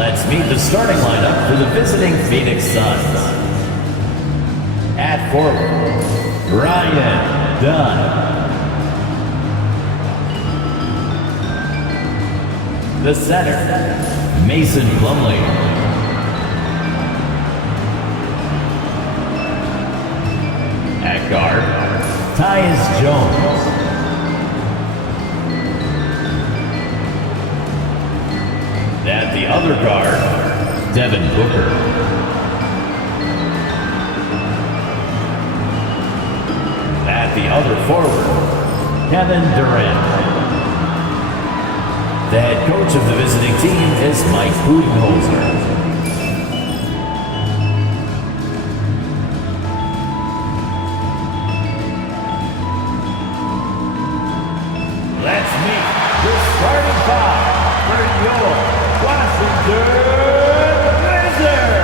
Let's meet the starting lineup for the visiting Phoenix Suns. At forward, Ryan Dunn. The center, Mason Plumlee. At guard, Tyus Jones. At the other guard, Devin Booker. At the other forward, Kevin Durant. The head coach of the visiting team is Mike Budenholzer. Let's meet the starting five for your Washington Wizards.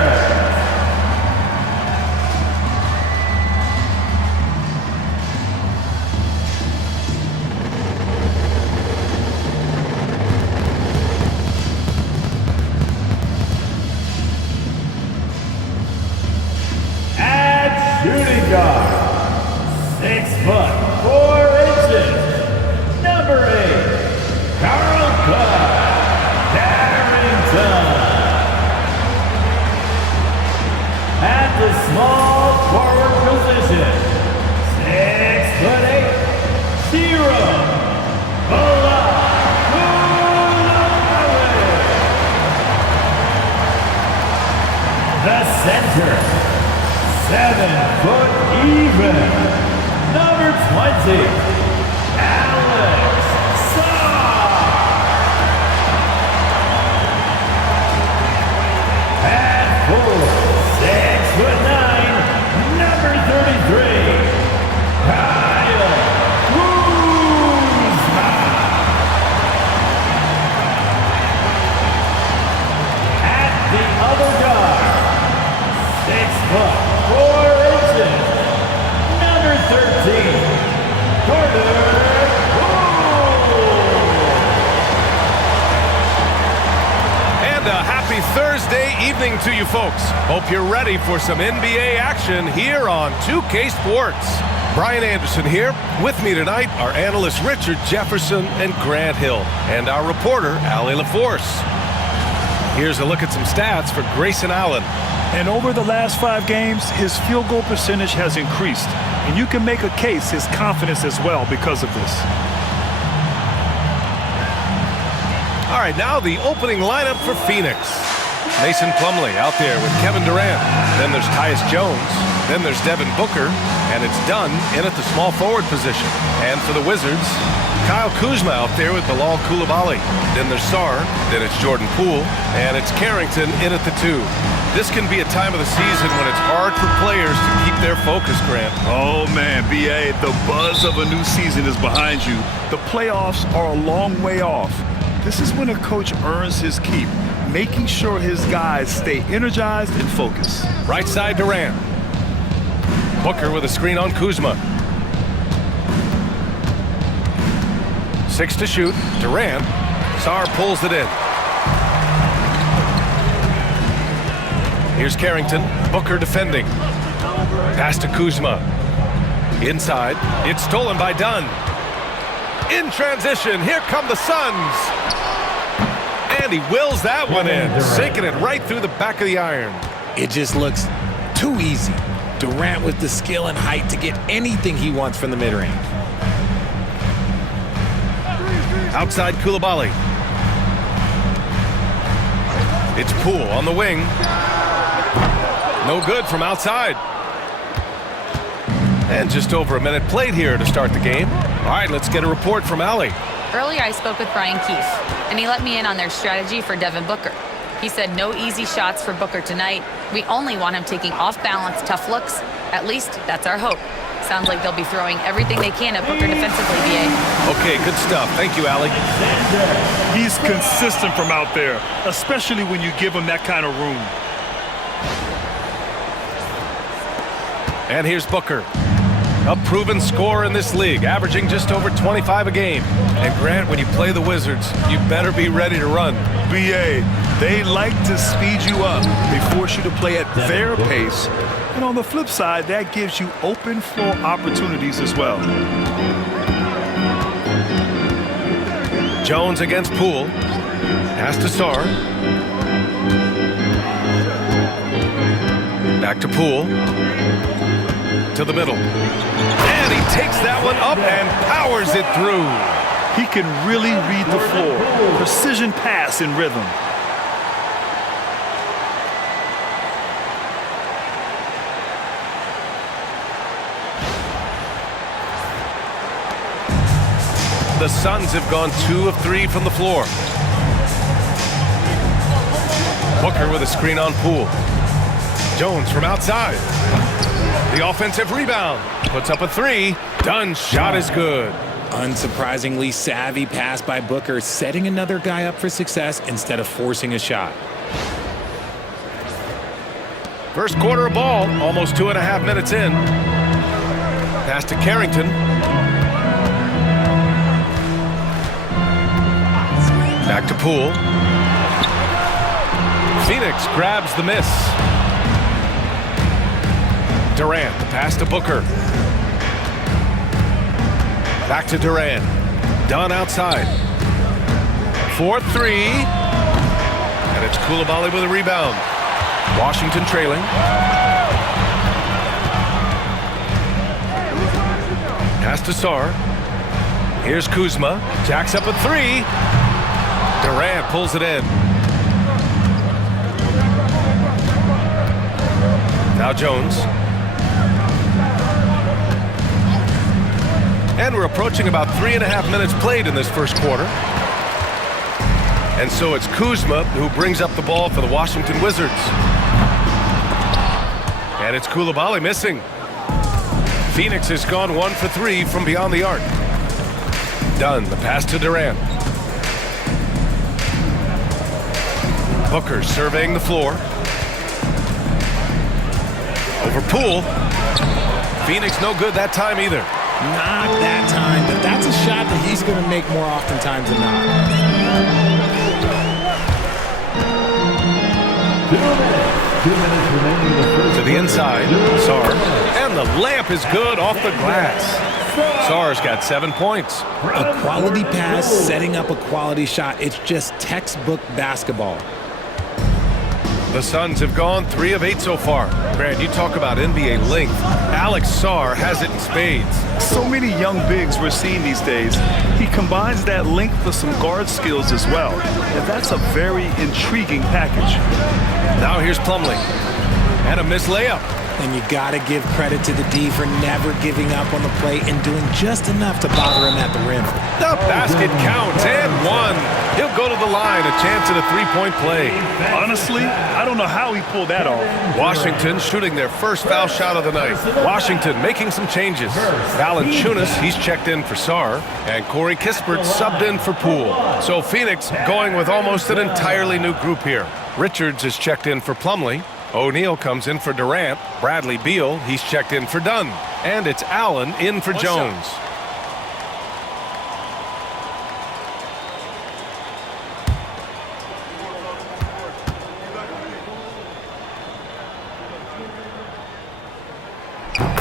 At shooting guard, 6 foot 4 inches, number 8, Carl Darrington. At the small forward position, 6 foot 8, Zero the center, 7 foot even, number 20, Alex Sarr. At full, 6 foot 9, number 33, Kyle Kuzma. At the other guard, 6 foot 4 inches, number 13, Carter. And a happy Thursday evening to you folks. Hope you're ready for some NBA action here on 2K Sports. Brian Anderson here. With me tonight are analysts Richard Jefferson and Grant Hill, and our reporter, Allie LaForce. Here's a look at some stats for Grayson Allen. And over the last 5 games, his field goal percentage has increased. And you can make a case his confidence as well because of this. All right, now the opening lineup for Phoenix. Mason Plumlee out there with Kevin Durant. Then there's Tyus Jones. Then there's Devin Booker. And it's Dunn in at the small forward position. And for the Wizards, Kyle Kuzma out there with Bilal Coulibaly. Then there's Sarr. Then it's Jordan Poole. And it's Carrington in at the 2. This can be a time of the season when it's hard for players to keep their focus, Grant. Oh, man, B.A., the buzz of a new season is behind you. The playoffs are a long way off. This is when a coach earns his keep, making sure his guys stay energized and focused. Right side, Durant. Booker with a screen on Kuzma. 6 to shoot. Durant. Sarr pulls it in. Here's Carrington. Booker defending. Pass to Kuzma. Inside. It's stolen by Dunn. In transition. Here come the Suns. And he wills that one in. Sinking it right through the back of the iron. It just looks too easy. Durant with the skill and height to get anything he wants from the mid-range. Outside Coulibaly. It's Poole on the wing. No good from outside. And just over a minute played here to start the game. All right, let's get a report from Allie. Earlier, I spoke with Brian Keefe, and he let me in on their strategy for Devin Booker. He said no easy shots for Booker tonight. We only want him taking off-balance, tough looks. At least, that's our hope. Sounds like they'll be throwing everything they can at Booker defensively, B.A. Okay, good stuff. Thank you, Allie. He's consistent from out there, especially when you give him that kind of room. And here's Booker. a proven scorer in this league, averaging just over 25 a game. And Grant, when you play the Wizards, you better be ready to run. BA, they like to speed you up. They force you to play at their pace. And on the flip side, that gives you open floor opportunities as well. Jones against Poole. Pass to Sarr. Back to Poole. To the middle. And he takes that one up and powers it through. He can really read the floor. Precision pass in rhythm. The Suns have gone 2 of 3 from the floor. Booker with a screen on Poole. Jones from outside. The offensive rebound. Puts up a 3. Dunn's shot is good. Unsurprisingly savvy pass by Booker, setting another guy up for success instead of forcing a shot. First quarter of ball, almost 2.5 minutes in. Pass to Carrington. Back to Poole. Phoenix grabs the miss. Durant, the pass to Booker. Back to Durant. Dunn outside. 4-3. And it's Coulibaly with a rebound. Washington trailing. Pass to Sarr. Here's Kuzma. Jacks up a 3. Durant pulls it in. Now Jones. And we're approaching about 3.5 minutes played in this first quarter. And so it's Kuzma who brings up the ball for the Washington Wizards. And it's Coulibaly missing. Phoenix has gone 1 for 3 from beyond the arc. Dunn, the pass to Durant. Booker surveying the floor. Over Poole. Phoenix no good that time either. Not that time, but that's a shot that he's going to make more oftentimes than not. 2 minutes remaining in the first. To the inside, Sarr. And the layup is good off the glass. Sarr's got 7 points. A quality pass, setting up a quality shot. It's just textbook basketball. The Suns have gone 3 of 8 so far. Brad, you talk about NBA length. Alex Sarr has it in spades. So many young bigs we're seeing these days. He combines that length with some guard skills as well. And that's a very intriguing package. Now here's Plumlee. And a missed layup. And you got to give credit to the D for never giving up on the play and doing just enough to bother him at the rim. The basket counts and 1. He'll go to the line, a chance at a 3-point play. Honestly, I don't know how he pulled that off. Washington shooting their first foul shot of the night. Washington making some changes. Valanciunas, he's checked in for Sarr, and Corey Kispert subbed in for Poole. So Phoenix going with almost an entirely new group here. Richards is checked in for Plumlee. O'Neal comes in for Durant. Bradley Beal, he's checked in for Dunn. And it's Allen in for Jones.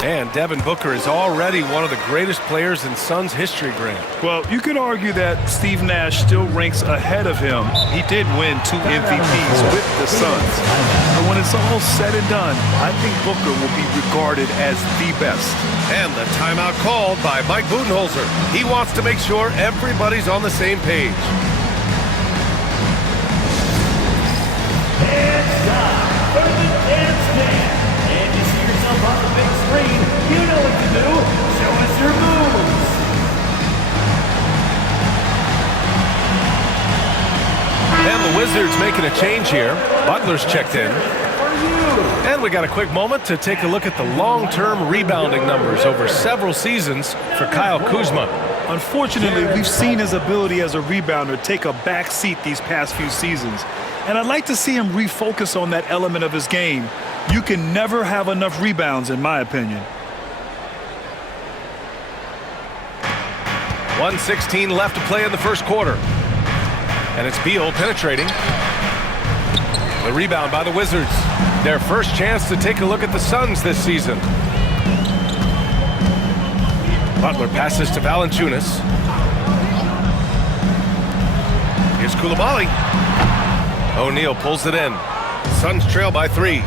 And Devin Booker is already one of the greatest players in Suns history, Grant. Well, you could argue that Steve Nash still ranks ahead of him. He did win 2 MVPs with the Suns. And when it's all said and done, I think Booker will be regarded as the best. And the timeout called by Mike Budenholzer. He wants to make sure everybody's on the same page. And stop. First and stand. And you see yourself on the big screen. You know what to do. Show us your moves. And the Wizards making a change here. Butler's checked in. And we got a quick moment to take a look at the long-term rebounding numbers over several seasons for Kyle Kuzma. Unfortunately, we've seen his ability as a rebounder take a back seat these past few seasons. And I'd like to see him refocus on that element of his game. You can never have enough rebounds, in my opinion. 1:16 left to play in the first quarter. And it's Beal penetrating. The rebound by the Wizards. Their first chance to take a look at the Suns this season. Butler passes to Valanciunas. Here's Coulibaly. O'Neal pulls it in. Suns trail by 3.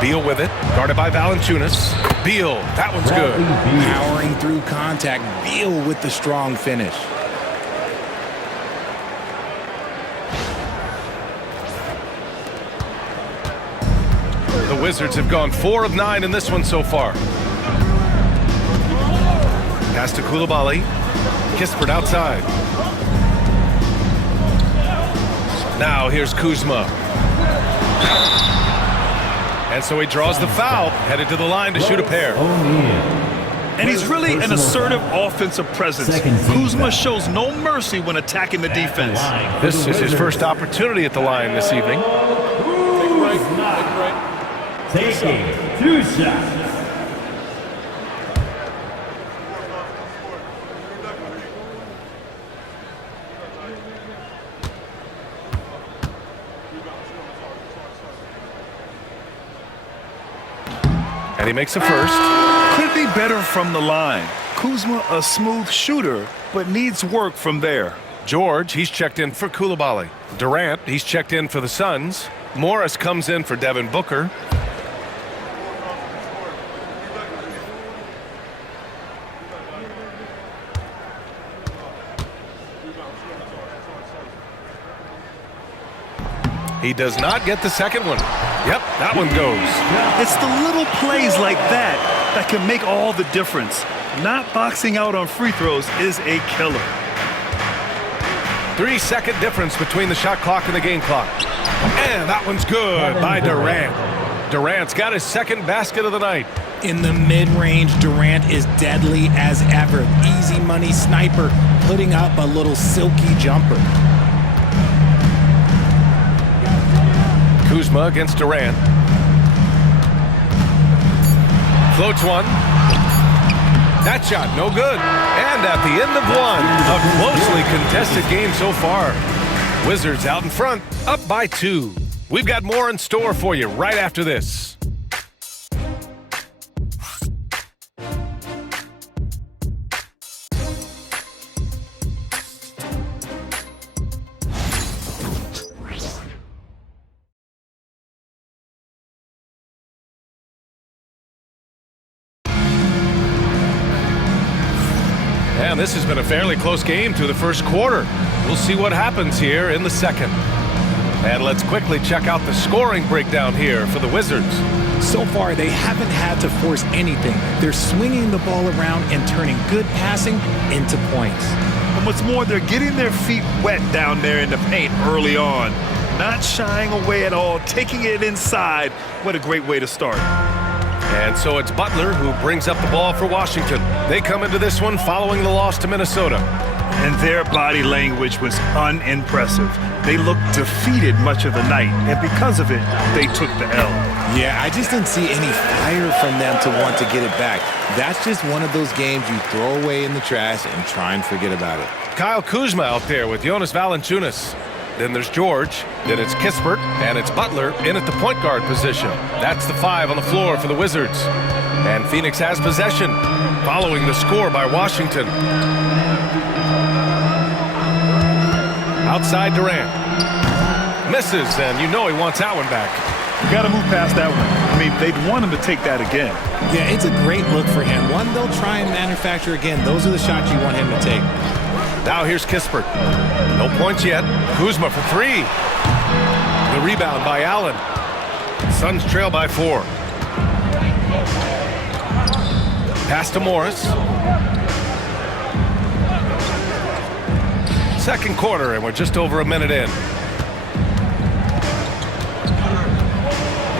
Beal with it, guarded by Valanciunas. Beal, that one's good. Powering through contact. Beal with the strong finish. The Wizards have gone 4 of 9 in this one so far. Pass to Coulibaly. Kispert outside. Now here's Kuzma. And so he draws the foul, headed to the line to shoot a pair. And he's really an assertive offensive presence. Kuzma shows no mercy when attacking the defense. This is his first opportunity at the line this evening. Taking 2 shots. And he makes a first. Could be better from the line. Kuzma, a smooth shooter, but needs work from there. George, he's checked in for Coulibaly. Durant, he's checked in for the Suns. Morris comes in for Devin Booker. He does not get the second one. Yep, that one goes. It's the little plays like that that can make all the difference. Not boxing out on free throws is a killer. 3-second difference between the shot clock and the game clock. And that one's good by Durant. Durant's got his second basket of the night. In the mid-range, Durant is deadly as ever. Easy money sniper, putting up a little silky jumper. Kuzma against Durant. Floats one. That shot, no good. And at the end of one, a closely contested game so far. Wizards out in front, up by 2. We've got more in store for you right after this. And this has been a fairly close game through the first quarter. We'll see what happens here in the second. And let's quickly check out the scoring breakdown here for the Wizards. So far, they haven't had to force anything. They're swinging the ball around and turning good passing into points. And what's more, they're getting their feet wet down there in the paint early on. Not shying away at all, taking it inside. What a great way to start. And so it's Butler who brings up the ball for Washington. They come into this one following the loss to Minnesota. And their body language was unimpressive. They looked defeated much of the night, and because of it, they took the L. Yeah, I just didn't see any fire from them to want to get it back. That's just one of those games you throw away in the trash and try and forget about it. Kyle Kuzma out there with Jonas Valanciunas. Then there's George, then it's Kispert, and it's Butler in at the point guard position. That's the 5 on the floor for the Wizards. And Phoenix has possession, following the score by Washington. Outside Durant. Misses, and you know he wants that one back. You got to move past that one. I mean, they'd want him to take that again. Yeah, it's a great look for him. One they'll try and manufacture again. Those are the shots you want him to take. Now here's Kispert. No points yet. Kuzma for 3. The rebound by Allen. Suns trail by 4. Pass to Morris. Second quarter, and we're just over a minute in.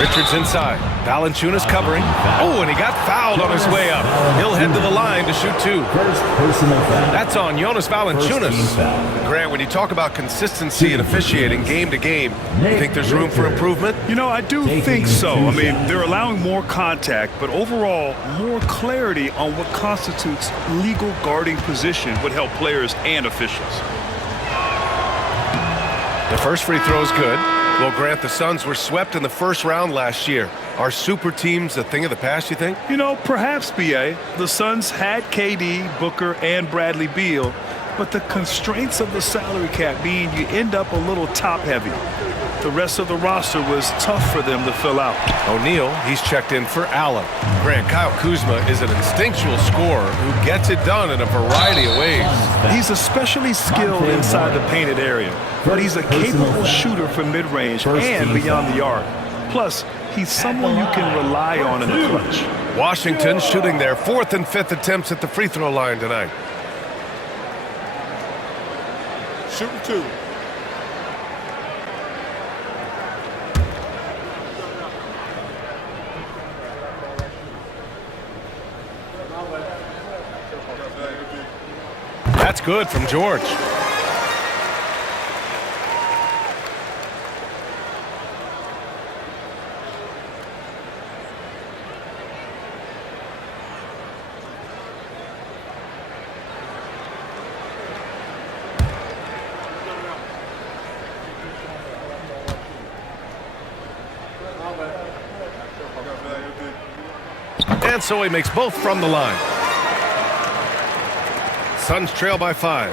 Richards inside. Valanciunas covering. Oh, and he got fouled on his way up. He'll head to the line to shoot 2. First personal foul. That's on Jonas Valanciunas. First team foul. Grant, when you talk about consistency in officiating game to game, you think there's room for improvement? You know, I do think so. I mean, they're allowing more contact, but overall, more clarity on what constitutes legal guarding position would help players and officials. The first free throw is good. Well, Grant, the Suns were swept in the first round last year. Are super teams a thing of the past, you think? You know, perhaps, B.A. The Suns had KD, Booker, and Bradley Beal, but the constraints of the salary cap mean you end up a little top-heavy. The rest of the roster was tough for them to fill out. O'Neal, he's checked in for Allen. Grant, Kyle Kuzma is an instinctual scorer who gets it done in a variety of ways. He's especially skilled inside the painted area, but he's a capable shooter from mid-range and beyond the arc. Plus, he's someone you can rely on in the clutch. Washington shooting their 4th and 5th attempts at the free throw line tonight. Shooting 2. That's good from George. And so he makes both from the line. Suns trail by 5.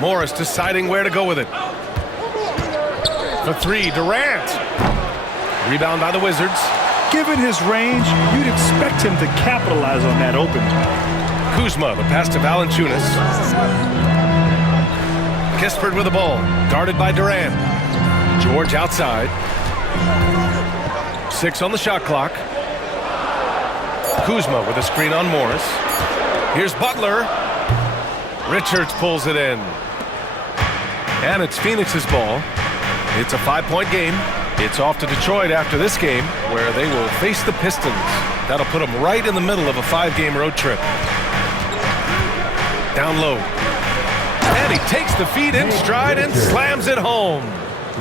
Morris deciding where to go with it. For 3, Durant. Rebound by the Wizards. Given his range, you'd expect him to capitalize on that opening. Kuzma, the pass to Valanciunas. Kispert with the ball, guarded by Durant. George outside. 6 on the shot clock. Kuzma with a screen on Morris. Here's Butler. Richards pulls it in. And it's Phoenix's ball. It's a 5-point game. It's off to Detroit after this game, where they will face the Pistons. That'll put them right in the middle of a 5-game road trip. Down low. And he takes the feed in stride and slams it home.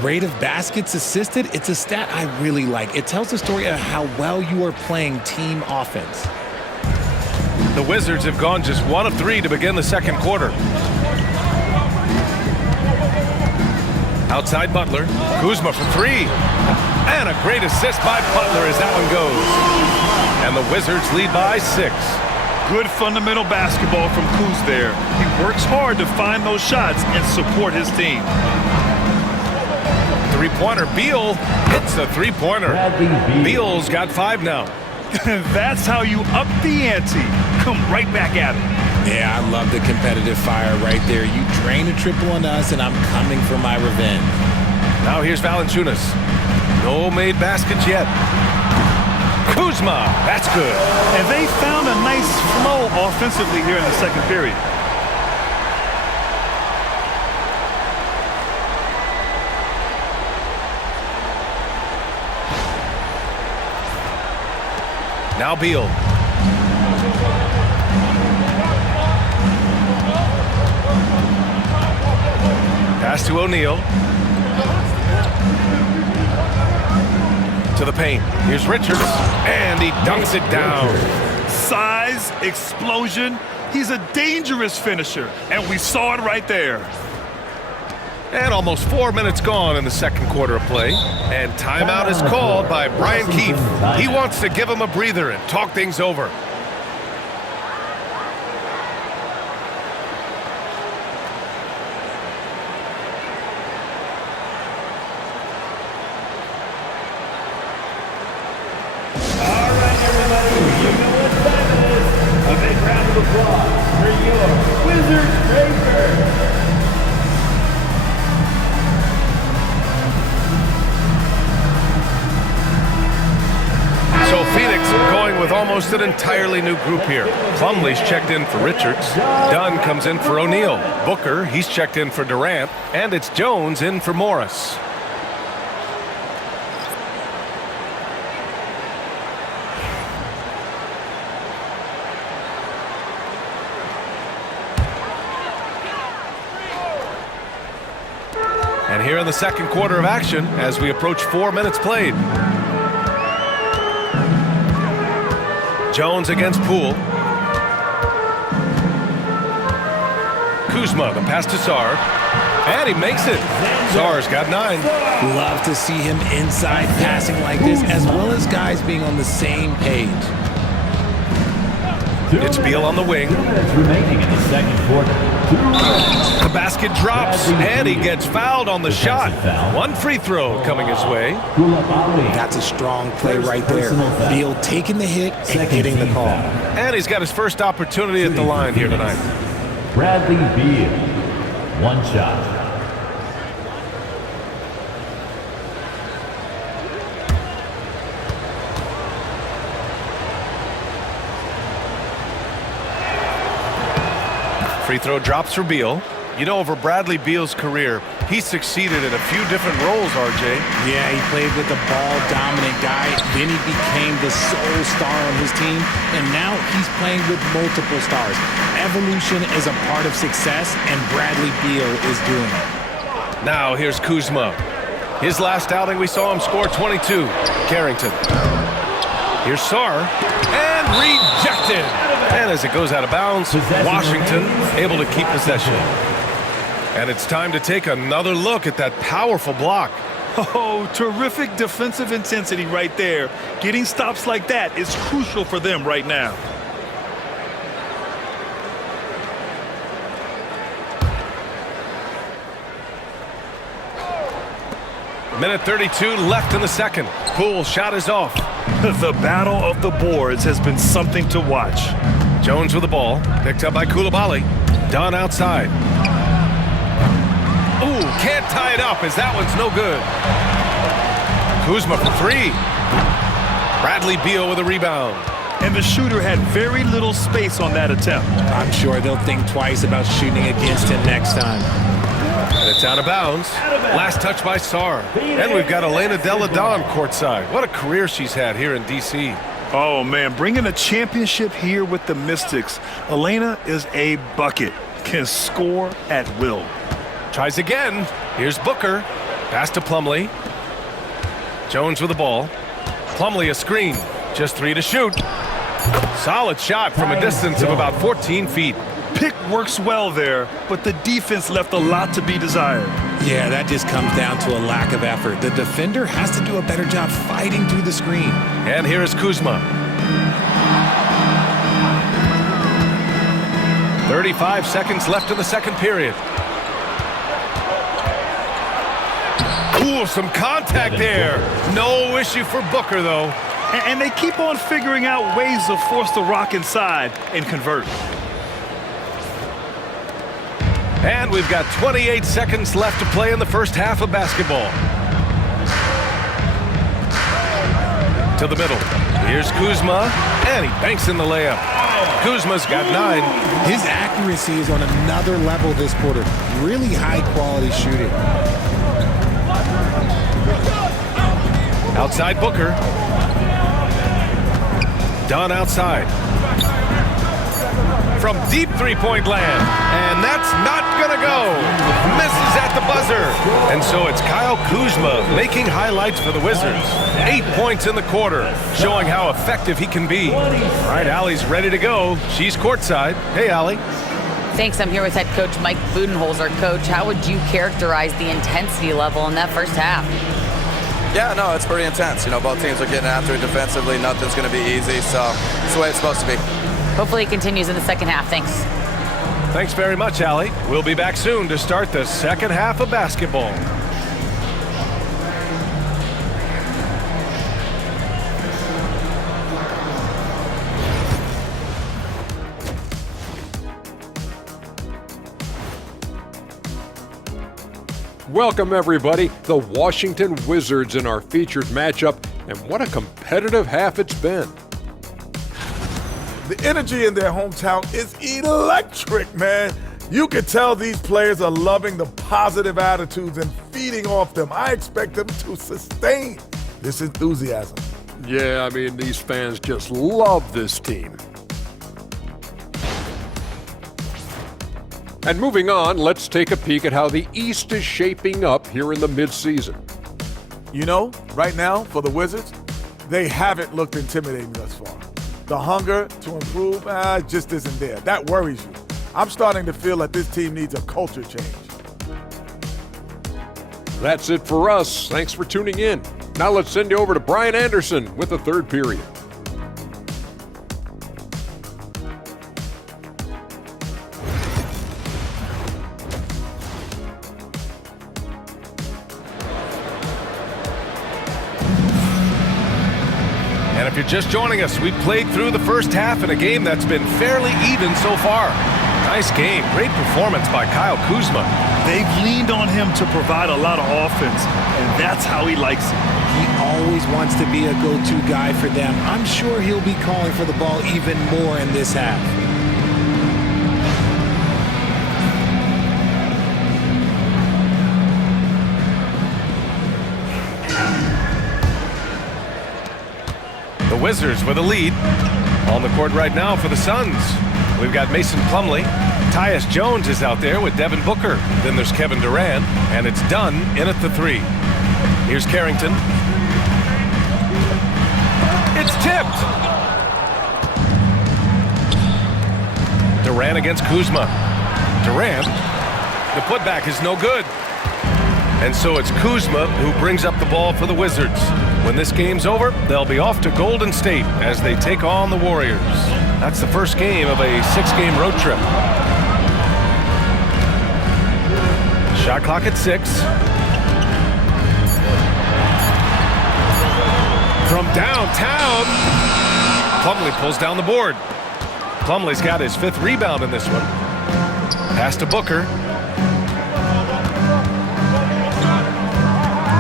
Rate of baskets assisted, it's a stat I really like. It tells the story of how well you are playing team offense. The Wizards have gone just 1 of 3 to begin the second quarter. Outside Butler. Kuzma for 3. And a great assist by Butler as that one goes. And the Wizards lead by 6. Good fundamental basketball from Kuz there. He works hard to find those shots and support his team. Three-pointer. Beal hits a three-pointer. Beal's got 5 now. That's how you up the ante. Come right back at it. Yeah, I love the competitive fire right there. You drain a triple on us, and I'm coming for my revenge. Now here's Valanciunas. No made baskets yet. Kuzma, that's good. And they found a nice flow offensively here in the second period. Now Beal. Pass to O'Neal. To the paint. Here's Richards. And he dunks it down. Size, explosion. He's a dangerous finisher. And we saw it right there. And almost 4 minutes gone in the second quarter of play. And timeout is called by Brian Keefe. He wants to give him a breather and talk things over. All right, everybody, you know what time it is. A big round of applause for your Wizards Breaker. So Phoenix going with almost an entirely new group here. Plumlee's checked in for Richards. Dunn comes in for O'Neal. Booker, he's checked in for Durant. And it's Jones in for Morris. here in the second quarter of action as we approach 4 minutes played. Jones against Poole. Kuzma, the pass to Sarr. And he makes it. Sarr's got 9. Love to see him inside passing like this, as well as guys being on the same page. It's Beal on the wing. 2 minutes remaining in the second quarter. The basket drops, and he gets fouled on the shot. 1 free throw coming his way. That's a strong play right there. Beal taking the hit and getting the call. And he's got his first opportunity at the line here tonight. Bradley Beal, 1 shot. Free throw drops for Beal. You know, over Bradley Beal's career, he succeeded in a few different roles, RJ. Yeah, he played with the ball-dominant guy. Then he became the sole star on his team, and now he's playing with multiple stars. Evolution is a part of success, and Bradley Beal is doing it. Now here's Kuzma. His last outing, we saw him score 22. Carrington. Here's Sarr. And rejected. And as it goes out of bounds, Washington able to keep possession. And it's time to take another look at that powerful block. Oh, terrific defensive intensity right there. Getting stops like that is crucial for them right now. Minute 32 left in the second. Poole shot is off. The battle of the boards has been something to watch. Jones with the ball. Picked up by Koulibaly. Dunn outside. Ooh, can't tie it up as that one's no good. Kuzma for 3. Bradley Beal with a rebound. And the shooter had very little space on that attempt. I'm sure they'll think twice about shooting against him next time. And it's out of bounds. Last touch by Sarr. And we've got Elena Delle Donne courtside. What a career she's had here in D.C. Oh, man, bringing a championship here with the Mystics. Elena is a bucket, can score at will. Tries again. Here's Booker. Pass to Plumlee. Jones with the ball. Plumlee a screen. Just 3 to shoot. Solid shot from a distance of about 14 feet. Pick works well there, but the defense left a lot to be desired. Yeah, that just comes down to a lack of effort. The defender has to do a better job fighting through the screen. And here is Kuzma. 35 seconds left in the second period. Ooh, some contact there. No issue for Booker, though. And they keep on figuring out ways to force the rock inside and convert. And we've got 28 seconds left to play in the first half of basketball. To the middle. Here's Kuzma, and he banks in the layup. Kuzma's got 9. His accuracy is on another level this quarter. Really high-quality shooting. Outside Booker. Dunn outside. From deep three-point land. And that's not going to go. Misses at the buzzer. And so it's Kyle Kuzma making highlights for the Wizards. 8 points in the quarter, showing how effective he can be. All right, Allie's ready to go. She's courtside. Hey, Allie. Thanks. I'm here with head coach Mike Budenholzer. Coach, how would you characterize the intensity level in that first half? Yeah, no, it's pretty intense. You know, both teams are getting after it defensively. Nothing's going to be easy, so it's the way it's supposed to be. Hopefully it continues in the second half. Thanks. Thanks very much, Allie. We'll be back soon to start the second half of basketball. Welcome, everybody. The Washington Wizards in our featured matchup, and what a competitive half it's been. The energy in their hometown is electric, man. You can tell these players are loving the positive attitudes and feeding off them. I expect them to sustain this enthusiasm. Yeah, I mean, these fans just love this team. And moving on, let's take a peek at how the East is shaping up here in the midseason. You know, right now, for the Wizards, they haven't looked intimidating thus far. The hunger to improve just isn't there. That worries you. I'm starting to feel that this team needs a culture change. That's it for us. Thanks for tuning in. Now let's send you over to Brian Anderson with the third period. And if you're just joining us, we played through the first half in a game that's been fairly even so far. Nice game. Great performance by Kyle Kuzma. They've leaned on him to provide a lot of offense, and that's how he likes it. He always wants to be a go-to guy for them. I'm sure he'll be calling for the ball even more in this half. The Wizards with a lead. On the court right now for the Suns, we've got Mason Plumlee. Tyus Jones is out there with Devin Booker. Then there's Kevin Durant, and it's Dunn in at the three. Here's Carrington. It's tipped. Durant against Kuzma. Durant, the putback is no good. And so it's Kuzma who brings up the ball for the Wizards. When this game's over, they'll be off to Golden State as they take on the Warriors. That's the first game of a 6-game road trip. Shot clock at 6. From downtown, Plumlee pulls down the board. Plumlee's got his 5th rebound in this one. Pass to Booker.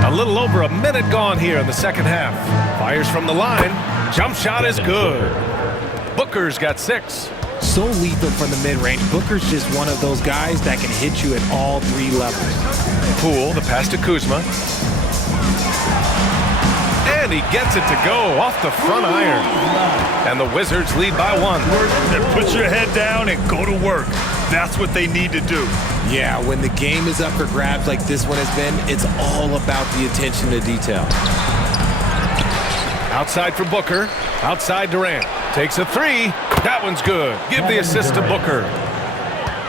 A little over a minute gone here in the second half. Fires from the line. Jump shot is good. Booker's got 6. So lethal from the mid-range. Booker's just one of those guys that can hit you at all 3 levels. Poole, the pass to Kuzma. And he gets it to go off the front iron. And the Wizards lead by 1. Then put your head down and go to work. That's what they need to do. Yeah, when the game is up for grabs like this one has been, it's all about the attention to detail. Outside for Booker. Outside Durant. Takes a 3. That one's good. Give the assist to Booker.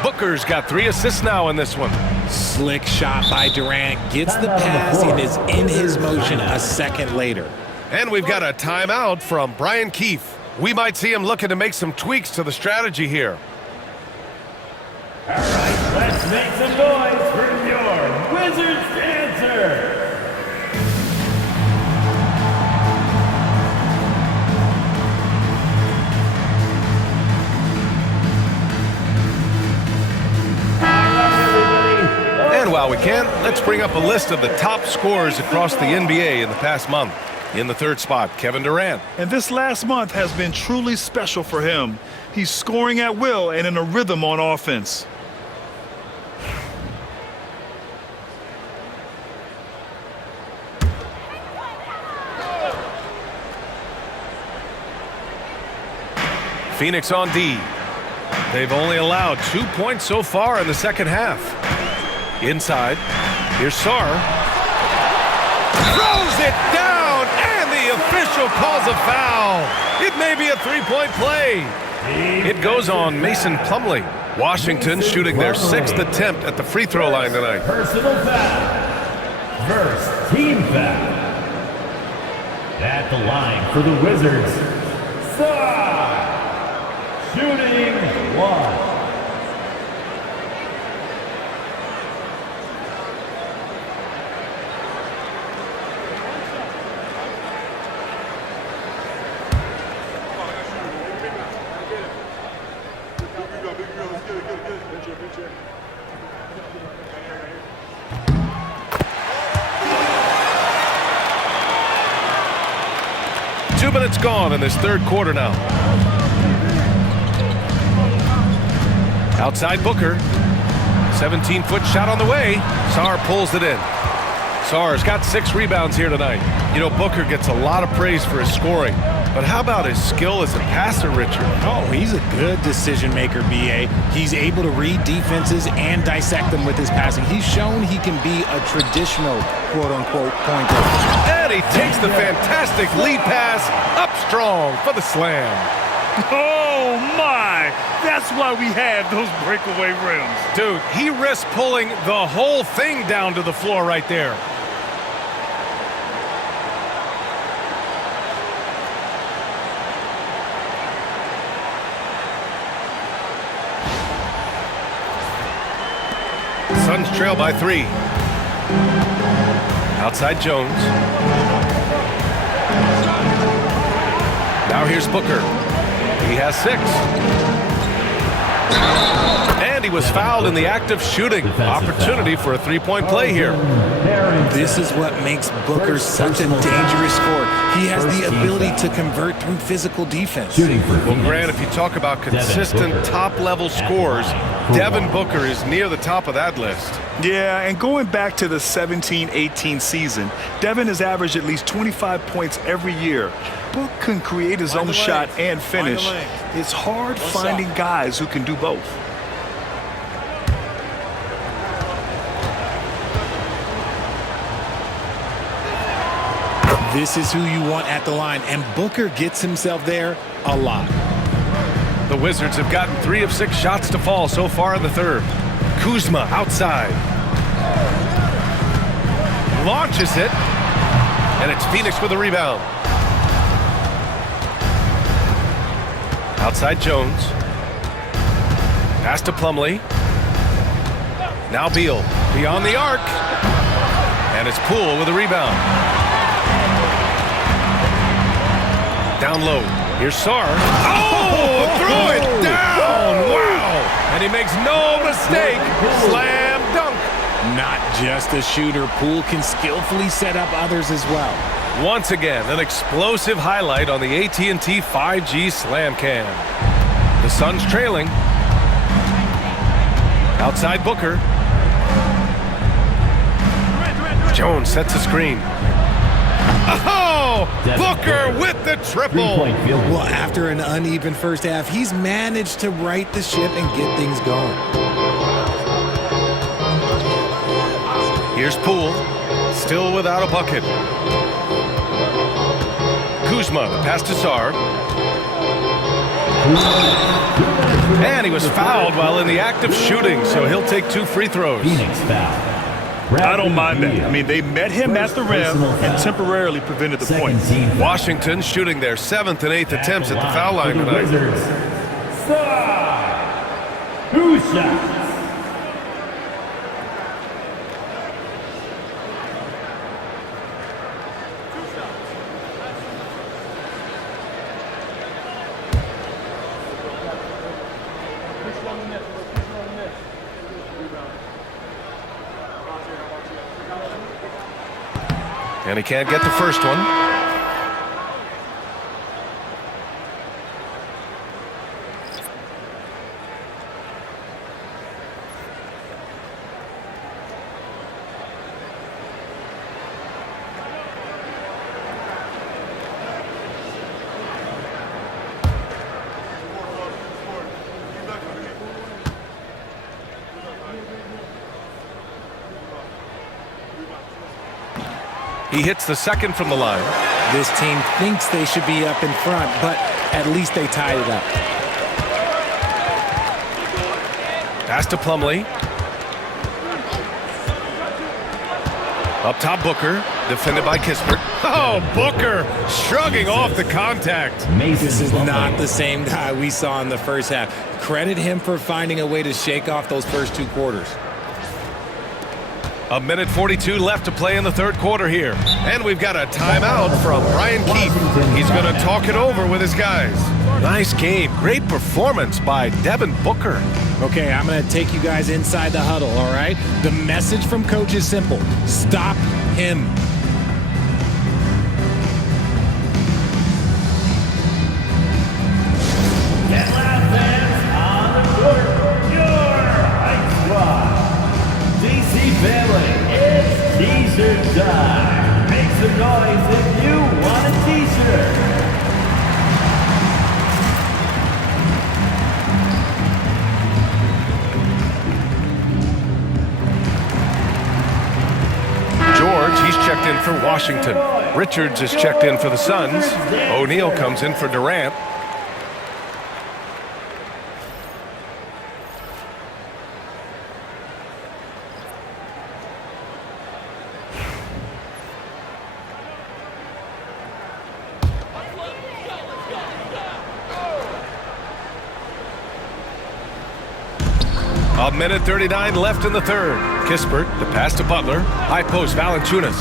Booker's got 3 assists now in this one. Slick shot by Durant. Gets the pass and is in his motion a second later. And we've got a timeout from Brian Keefe. We might see him looking to make some tweaks to the strategy here. All right, let's make some noise for your Wizards dancer. 'em. And while we can, let's bring up a list of the top scorers across the NBA in the past month. In the 3rd spot, Kevin Durant. And this last month has been truly special for him. He's scoring at will and in a rhythm on offense. Phoenix on D. They've only allowed 2 points so far in the second half. Inside, here's Sarr. Throws it down, and the official calls a foul. It may be a 3-point play. It goes on Mason Plumlee. Washington shooting their 6th attempt at the free throw line tonight. Personal foul. First team foul. At the line for the Wizards, Sarr. Shooting 1. Two minutes gone in this 3rd quarter now. Outside Booker. 17-foot shot on the way. Sarr pulls it in. Sarr's got 6 rebounds here tonight. You know, Booker gets a lot of praise for his scoring. But how about his skill as a passer, Richard? Oh, he's a good decision maker, B.A. He's able to read defenses and dissect them with his passing. He's shown he can be a traditional quote-unquote pointer. And he takes the fantastic lead pass up strong for the slam. Oh, my! That's why we have those breakaway rims. Dude, he risks pulling the whole thing down to the floor right there. Suns trail by 3. Outside Jones. Now here's Booker. He has 6. And he was fouled in the act of shooting. Opportunity for a three-point play here. This is what makes Booker such a dangerous scorer. He has the ability to convert through physical defense. Well, Grant, if you talk about consistent top-level scores, Devin Booker is near the top of that list. Yeah, and going back to the 17-18 season, Devin has averaged at least 25 points every year. Book can create his own shot and finish. It's hard finding guys who can do both. This is who you want at the line, and Booker gets himself there a lot. The Wizards have gotten 3 of 6 shots to fall so far in the third. Kuzma outside. Launches it. And it's Phoenix with a rebound. Outside Jones. Pass to Plumlee. Now Beal. Beyond the arc. And it's Poole with a rebound. Down low. Here's Sarr. Oh, throw it down. Wow. And he makes no mistake. Slam dunk. Not just a shooter, Poole can skillfully set up others as well. Once again, an explosive highlight on the AT&T 5G Slam Cam. The Suns trailing. Outside Booker. Jones sets a screen. Oh! Booker with the triple. Well, after an uneven first half, he's managed to right the ship and get things going. Here's Poole, still without a bucket. Kuzma, the pass to Sarr. And he was fouled while in the act of shooting, so he'll take 2 free throws. Phoenix foul. I don't mind that. I mean, they met him at the rim and temporarily prevented the point. Washington shooting their 7th and 8th attempts at the foul line tonight. Who's shot? And he can't get the first one. He hits the second from the line. This team thinks they should be up in front, but at least they tied it up. Pass to Plumlee. Up top, Booker. Defended by Kispert. Oh, Booker shrugging off the contact. This is not the same guy we saw in the first half. Credit him for finding a way to shake off those first 2 quarters. A minute 42 left to play in the third quarter here. And we've got a timeout from Brian Keefe. He's going to talk it over with his guys. Nice game. Great performance by Devin Booker. Okay, I'm going to take you guys inside the huddle, all right? The message from Coach is simple. Stop him. Get loud, fans, on the court, your high squad. DC family, it's t-shirt time. Make some noise if you want a t-shirt. for Washington. Richards is checked in for the Suns. O'Neal comes in for Durant. A minute 39 left in the third. Kispert, the pass to Butler. High post, Valanciunas.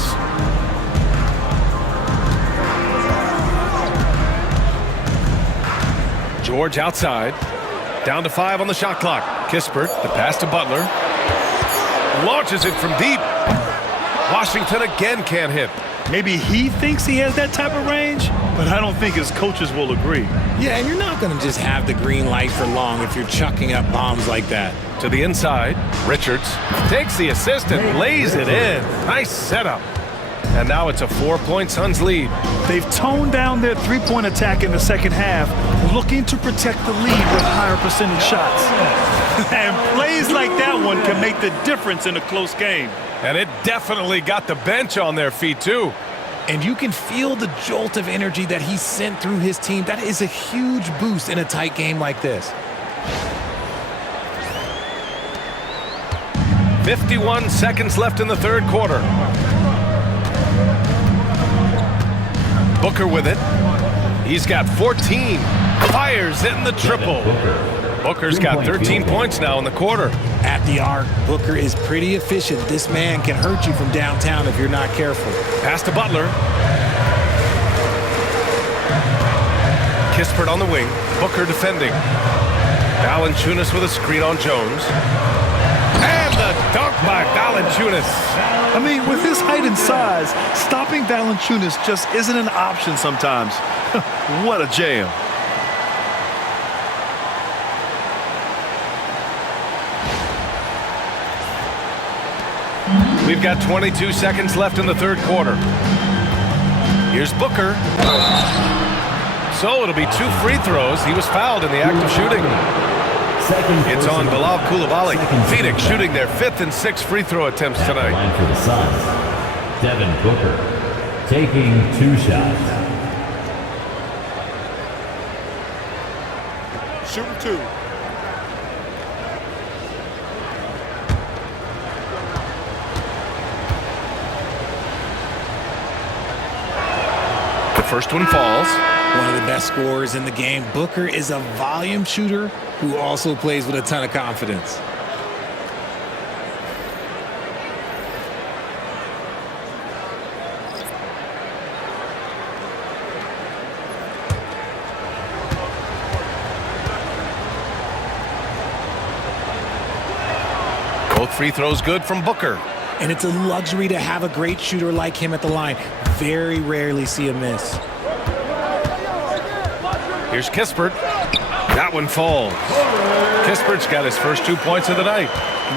George outside. Down to 5 on the shot clock. Kispert, the pass to Butler. Launches it from deep. Washington again can't hit. Maybe he thinks he has that type of range, but I don't think his coaches will agree. Yeah, and you're not going to just have the green light for long if you're chucking up bombs like that. To the inside, Richards takes the assist and lays it in. Nice setup. And now it's a 4-point Suns lead. They've toned down their three-point attack in the second half, looking to protect the lead with higher percentage shots. And plays like that one can make the difference in a close game. And it definitely got the bench on their feet, too. And you can feel the jolt of energy that he sent through his team. That is a huge boost in a tight game like this. 51 seconds left in the third quarter. Booker with it. He's got 14. Fires in the triple. Booker's got 13 points now in the quarter. At the arc, Booker is pretty efficient. This man can hurt you from downtown if you're not careful. Pass to Butler. Kispert on the wing. Booker defending. Valanciunas with a screen on Jones. And the dunk by Valanciunas. I mean, with his height and size, stopping Valanciunas just isn't an option sometimes. What a jam. We've got 22 seconds left in the third quarter. Here's Booker. So it'll be 2 free throws. He was fouled in the act of shooting. It's on Bilal Coulibaly. Phoenix shooting their 5th and 6th free throw attempts tonight. Line for the Suns, Devin Booker taking 2 shots. Shooting 2. The first one falls. One of the best scorers in the game. Booker is a volume shooter who also plays with a ton of confidence. Both free throws good from Booker. And it's a luxury to have a great shooter like him at the line. Very rarely see a miss. Here's Kispert. That one falls. Kispert's got his first 2 points of the night.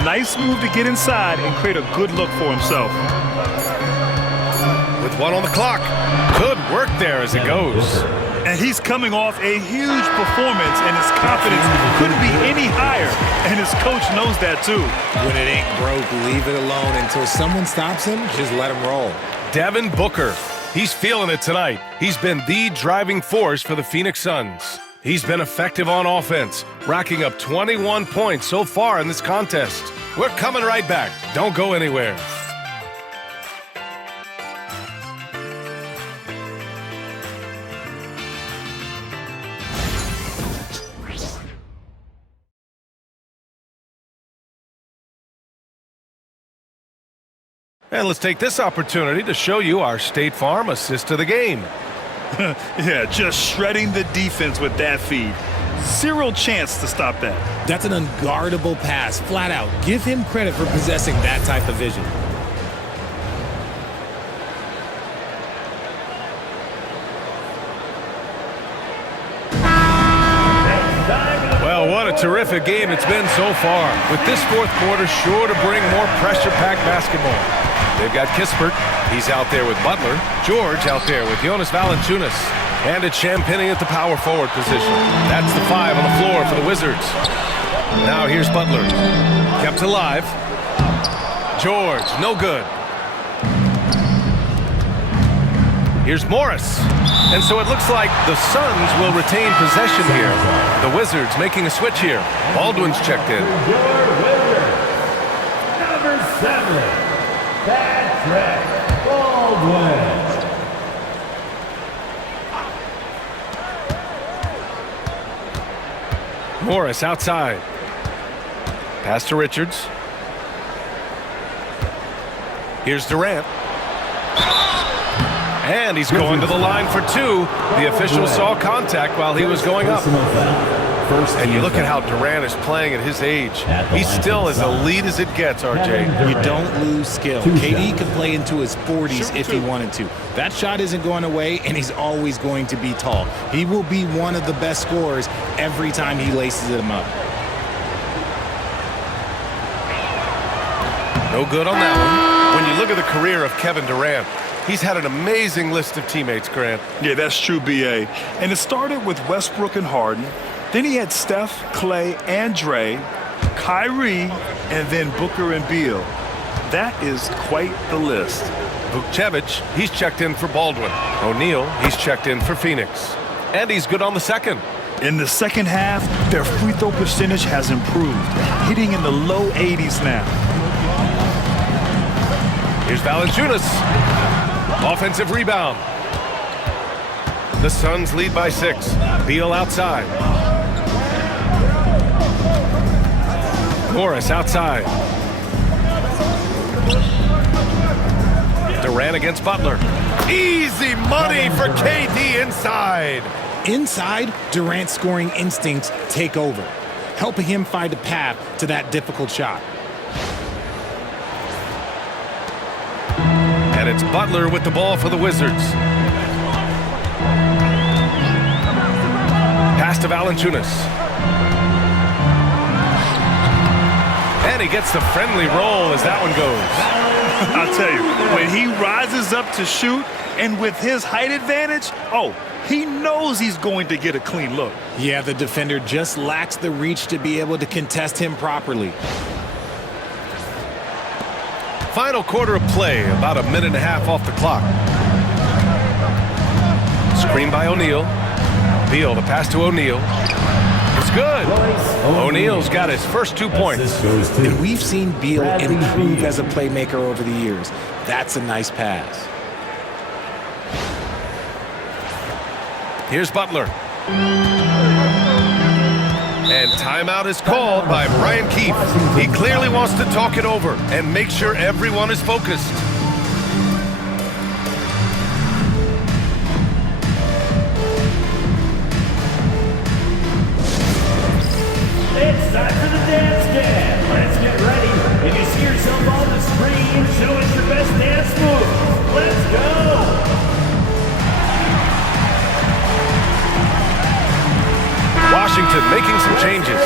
Nice move to get inside and create a good look for himself. With 1 on the clock. Good work there as it goes. And he's coming off a huge performance, and his confidence couldn't be any higher. And his coach knows that too. When it ain't broke, leave it alone. Until someone stops him, just let him roll. Devin Booker. He's feeling it tonight. He's been the driving force for the Phoenix Suns. He's been effective on offense, racking up 21 points so far in this contest. We're coming right back. Don't go anywhere. And let's take this opportunity to show you our State Farm assist to the game. Yeah, just shredding the defense with that feed. Zero chance to stop that. That's an unguardable pass, flat out. Give him credit for possessing that type of vision. Well, what a terrific game it's been so far. With this fourth quarter sure to bring more pressure-packed basketball. They've got Kispert. He's out there with Butler. George out there with Jonas Valanciunas. And it's Champagnie at the power forward position. That's the 5 on the floor for the Wizards. Now here's Butler. Kept alive. George, no good. Here's Morris. And so it looks like the Suns will retain possession here. The Wizards making a switch here. Baldwin's checked in. Your Wizards, number 7, Patrick Baldwin. Morris outside. Pass to Richards. Here's Durant. And he's going to the line for 2. The official saw contact while he was going up. And you look at how Durant is playing at his age. He's still as elite as it gets, RJ. You don't lose skill. KD could play into his 40s if he wanted to. That shot isn't going away, and he's always going to be tall. He will be one of the best scorers every time he laces them up. No good on that one. When you look at the career of Kevin Durant, he's had an amazing list of teammates, Grant. Yeah, that's true, B.A. And it started with Westbrook and Harden. Then he had Steph, Clay, and Dre, Kyrie, and then Booker and Beal. That is quite the list. Vukcevic, he's checked in for Baldwin. O'Neal, he's checked in for Phoenix. And he's good on the second. In the second half, their free throw percentage has improved, hitting in the low 80s now. Here's Valanciunas. Offensive rebound. The Suns lead by 6. Beal outside. Morris outside. Durant against Butler. Easy money for KD inside. Inside, Durant's scoring instincts take over, helping him find a path to that difficult shot. And it's Butler with the ball for the Wizards. Pass to Valanciunas. And he gets the friendly roll as that one goes. I'll tell you, when he rises up to shoot and with his height advantage, he knows he's going to get a clean look. Yeah, the defender just lacks the reach to be able to contest him properly. Final quarter of play, about a minute and a half off the clock. Screen by O'Neal. Beal, the pass to O'Neal. It's good. O'Neal's got his first 2 points. And we've seen Beal improve as a playmaker over the years. That's a nice pass. Here's Butler. And timeout is called by Brian Keefe. He clearly wants to talk it over and make sure everyone is focused. It's time for the dance jam. Let's get ready. If you see yourself on the screen, show us your best dance move. Let's go. Washington making some changes.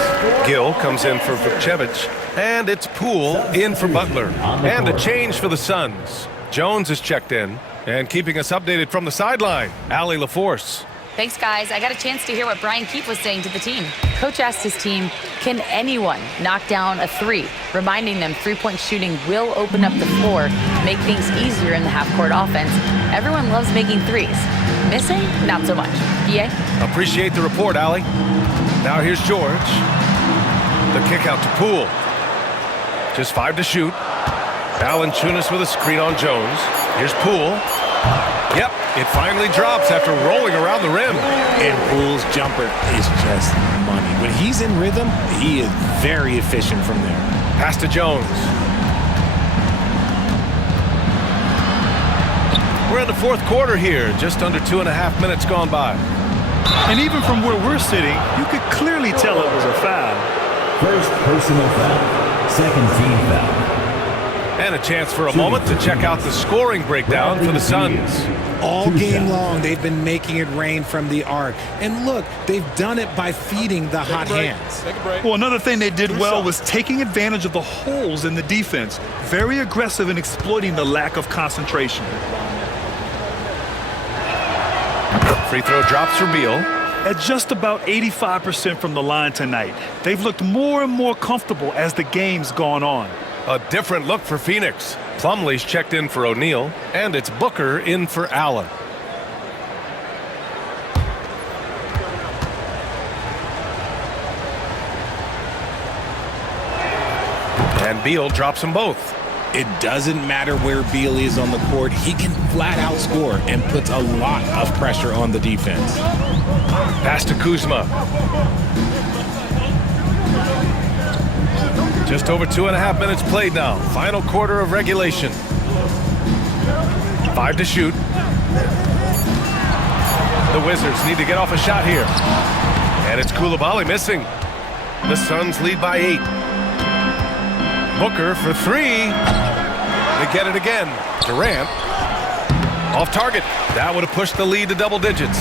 Gill comes in for Vukcevic, and it's Poole in for Butler. And a change for the Suns. Jones is checked in, and keeping us updated from the sideline, Allie LaForce. Thanks, guys. I got a chance to hear what Brian Keefe was saying to the team. Coach asked his team, can anyone knock down a 3? Reminding them three-point shooting will open up the floor, make things easier in the half-court offense. Everyone loves making 3s. Missing? Not so much. PA? Appreciate the report, Allie. Now here's George. The kick out to Poole. Just 5 to shoot. Valanciunas with a screen on Jones. Here's Poole. Yep, it finally drops after rolling around the rim. And Poole's jumper is just money. When he's in rhythm, he is very efficient from there. Pass to Jones. We're in the fourth quarter here, just under 2.5 minutes gone by. And even from where we're sitting, you could clearly tell it was a foul. First personal foul. Second team foul. And a chance for a moment to check out the scoring breakdown for the Suns. All game long, they've been making it rain from the arc. And look, they've done it by feeding the hot hands. Well, another thing they did well was taking advantage of the holes in the defense. Very aggressive in exploiting the lack of concentration. Free throw drops for Beal. At just about 85% from the line tonight, they've looked more and more comfortable as the game's gone on. A different look for Phoenix. Plumlee's checked in for O'Neal, and it's Booker in for Allen. And Beal drops them both. It doesn't matter where Beal is on the court. He can flat out score and puts a lot of pressure on the defense. Pass to Kuzma. Just over 2.5 minutes played now. Final quarter of regulation. 5 to shoot. The Wizards need to get off a shot here. And it's Coulibaly missing. The Suns lead by 8. Booker for 3. They get it again. Durant off target. That would have pushed the lead to double digits.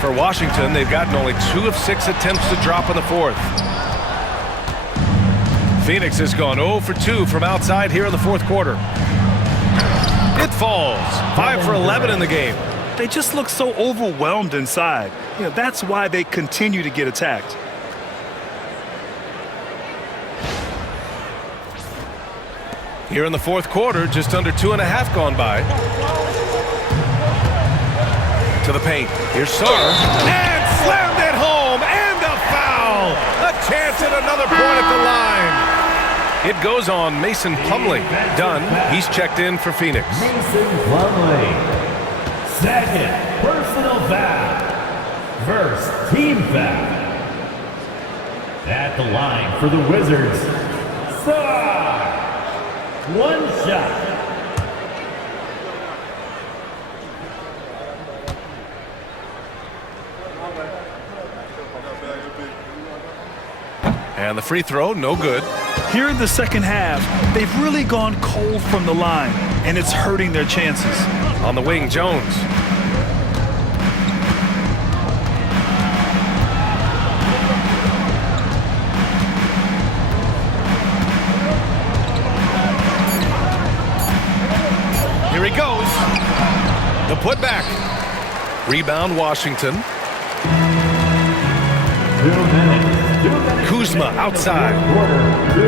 For Washington, they've gotten only 2 of 6 attempts to drop in the fourth. Phoenix has gone 0 for 2 from outside here in the fourth quarter. It falls. 5 for 11 in the game. They just look so overwhelmed inside. That's why they continue to get attacked. Here in the fourth quarter, just under 2.5 gone by. To the paint. Here's Sarr. And slammed it home. And a foul. A chance at another point at the line. It goes on Mason Plumlee. Done. He's checked in for Phoenix. Mason Plumlee. Second personal foul. First team foul. At the line for the Wizards, Sarr. One shot. And the free throw, no good. Here in the second half, they've really gone cold from the line, and it's hurting their chances. On the wing, Jones. Here he goes. The putback. Rebound, Washington. 2 minutes. 2 minutes. Kuzma outside. Quarter. 2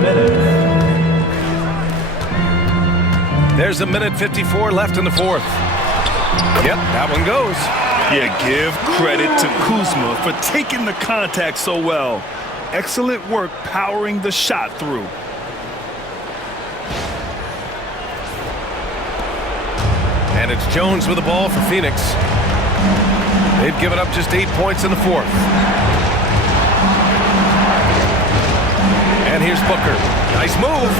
minutes. There's 1:54 left in the fourth. Yep, that one goes. Yeah, give credit to Kuzma for taking the contact so well. Excellent work powering the shot through. And it's Jones with the ball for Phoenix. They've given up just 8 points in the fourth. And here's Booker. Nice move.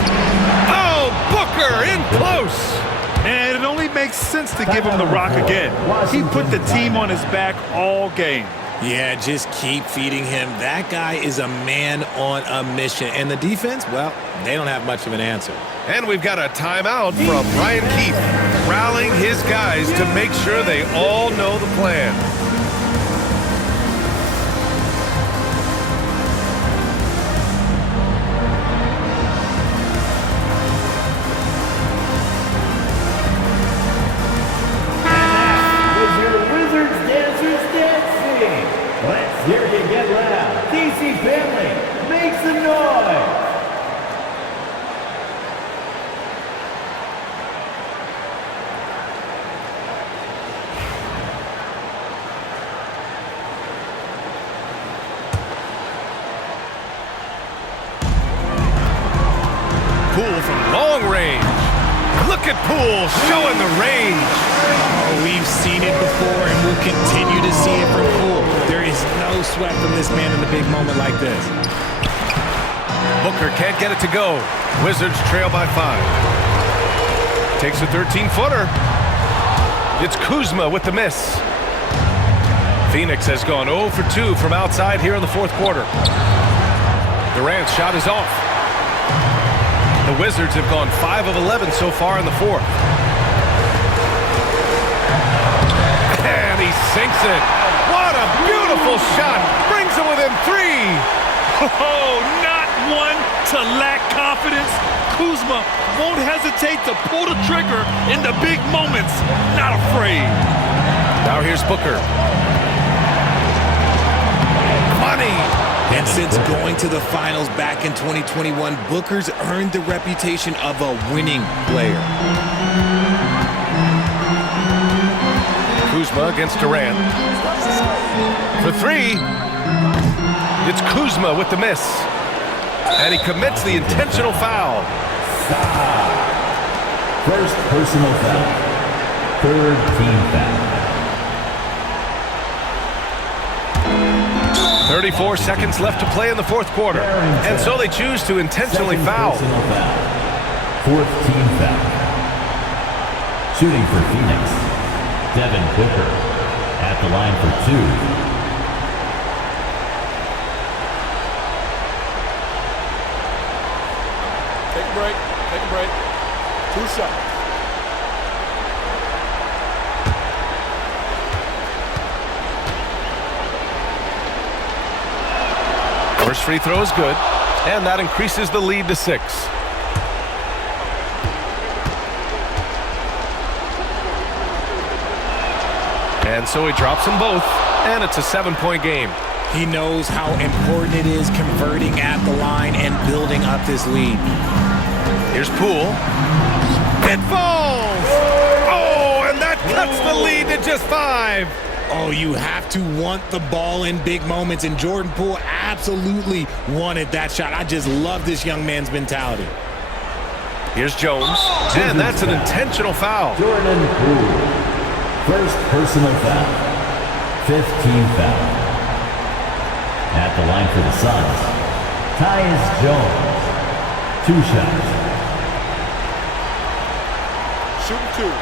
Oh, Booker in close. And it only makes sense to give him the rock again. He put the team on his back all game. Yeah, just keep feeding him. That guy is a man on a mission. And the defense, well, they don't have much of an answer. And we've got a timeout from Brian Keefe, rallying his guys to make sure they all know the plan. Let's hear you get loud. DC family, make some noise. Poole from long range. Look at Poole showing the range. Oh, we've seen it before, and we'll continue to see it from Poole. There is no sweat from this man in a big moment like this. Booker can't get it to go. Wizards trail by 5. Takes a 13-footer. It's Kuzma with the miss. Phoenix has gone 0 for 2 from outside here in the fourth quarter. Durant's shot is off. The Wizards have gone 5 of 11 so far in the fourth. And he sinks it. What a beautiful shot. Brings him within 3. Oh, not one to lack confidence. Kuzma won't hesitate to pull the trigger in the big moments. Not afraid. Now here's Booker. Money. And since going to the finals back in 2021, Booker's earned the reputation of a winning player. Kuzma against Durant. For 3. It's Kuzma with the miss. And he commits the intentional foul. First personal foul. Third team foul. 34 seconds left to play in the fourth quarter. And so they choose to intentionally foul. Fourth team foul. Shooting for Phoenix, Devin Booker at the line for 2. Take a break. Take a break. 2 shots. First free throw is good, and that increases the lead to 6. And so he drops them both, and it's a 7-point game. He knows how important it is converting at the line and building up this lead. Here's Poole. It falls! Oh, and that cuts the lead to just 5. Oh, you have to want the ball in big moments, and Jordan Poole absolutely wanted that shot. I just love this young man's mentality. Here's Jones, and that's an intentional foul. Jordan Poole. First personal foul. 5th team foul. At the line for the Suns, Tyus Jones. 2 shots. Shooting 2.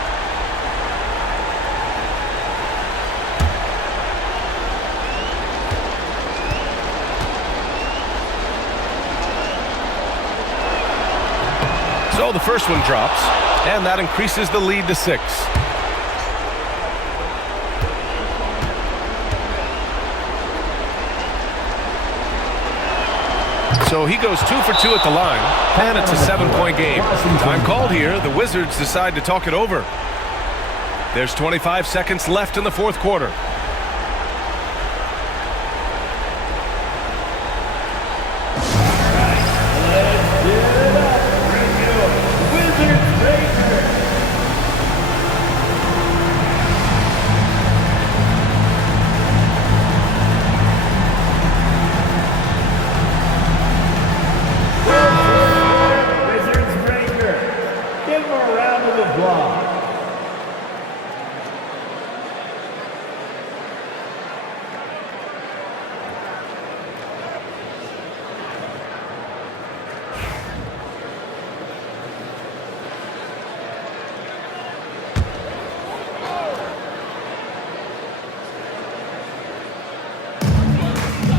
So the first one drops, and that increases the lead to 6. So he goes 2 for 2 at the line, and it's a 7-point game. Time called here. The Wizards decide to talk it over. There's 25 seconds left in the fourth quarter.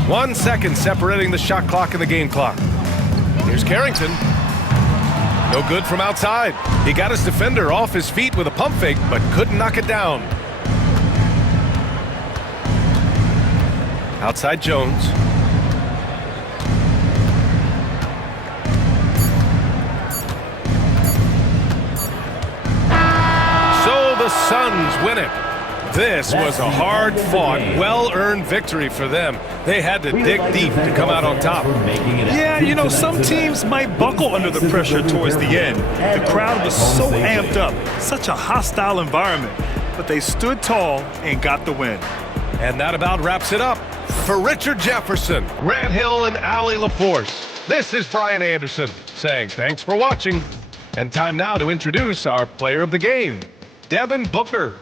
One second separating the shot clock and the game clock. Here's Carrington. No good from outside. He got his defender off his feet with a pump fake, but couldn't knock it down. Outside Jones. So the Suns win it. This was a hard-fought, well-earned victory for them. They had to dig deep to come out on top. Yeah, you know, some teams might buckle under the pressure towards the end. The crowd was so amped up, such a hostile environment. But they stood tall and got the win. And that about wraps it up. For Richard Jefferson, Grant Hill, and Allie LaForce, this is Brian Anderson saying thanks for watching. And time now to introduce our player of the game, Devin Booker.